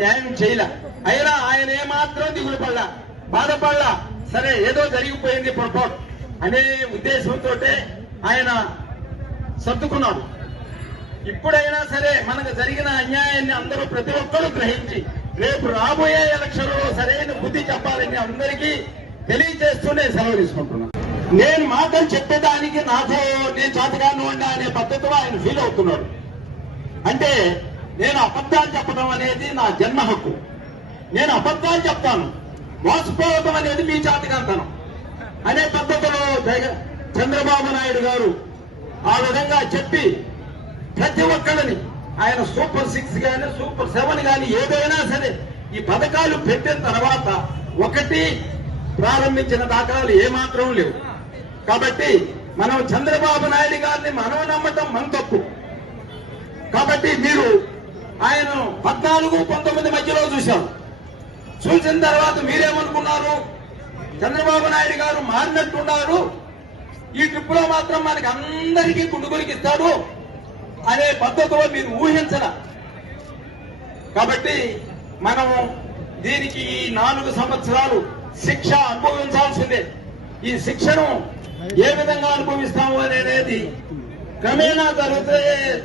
న్యాయం చేయలే. అయినా ఆయన ఏమాత్రం దిగులు పడలా, బాధపడలా. సరే ఏదో జరిగిపోయింది పొరపాటు అనే ఉద్దేశంతో ఆయన సర్దుకున్నాడు. ఇప్పుడైనా సరే మనకు జరిగిన అన్యాయాన్ని అందరూ ప్రతి ఒక్కరూ గ్రహించి రేపు రాబోయే ఎలక్షన్లో సరైన బుద్ధి చెప్పాలని అందరికీ తెలియజేస్తూనే సెలవు తీసుకుంటున్నాను. నేను మాటలు చెప్పేదానికి నాతో నేను చేతగాను ఉండా అనే పద్ధతిలో ఆయన ఫీల్ అవుతున్నాడు. అంటే నేను అబద్ధాలు చెప్పడం అనేది నా జన్మ హక్కు. నేను అబద్ధాలు చెప్తాను, మోసపోవడం అనేది మీ చేతకంతనం అనే పద్ధతిలో చంద్రబాబు నాయుడు గారు ఆ విధంగా చెప్పి ప్రతి ఒక్కరిని ఆయన సూపర్ 6 గాని సూపర్ 7 గాని ఏదైనా సరే ఈ పథకాలు పెట్టిన తర్వాత ఒకటి ప్రారంభించిన దాఖలాలు ఏమాత్రం లేవు. కాబట్టి మనం చంద్రబాబు నాయుడు గారిని మనం నమ్మటం మన తప్పు. కాబట్టి మీరు ఆయన 14-19 మధ్యలో చూశారు. చూసిన తర్వాత మీరేమనుకున్నారు? చంద్రబాబు నాయుడు గారు మారినట్టున్నారు, ఈ ట్రిప్ లో మాత్రం మనకి అందరికీ గుండుగురికి ఇస్తాడు అనే పద్ధతిలో మీరు ఊహించరా. కాబట్టి మనం దీనికి ఈ 4 సంవత్సరాలు శిక్ష అనుభవించాల్సిందే. ఈ శిక్షను ఏ విధంగా అనుభవిస్తాము అనేది క్రమేణా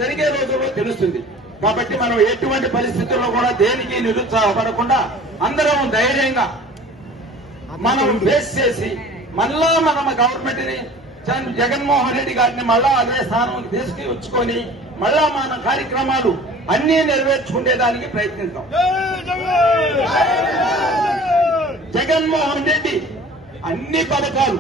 జరిగే రోజుల్లో తెలుస్తుంది. కాబట్టి మనం ఎటువంటి పరిస్థితుల్లో కూడా దేనికి నిరుత్సాహపడకుండా అందరం ధైర్యంగా మనం ఫేస్ చేసి మళ్ళా మనం గవర్నమెంట్ ని జగన్మోహన్ రెడ్డి గారిని మళ్ళా అదే స్థానం తీసుకొచ్చుకొని మళ్ళా మన కార్యక్రమాలు అన్ని నెరవేర్చుకునేదానికి ప్రయత్నిద్దాం. జగన్మోహన్ రెడ్డి అన్ని పథకాలు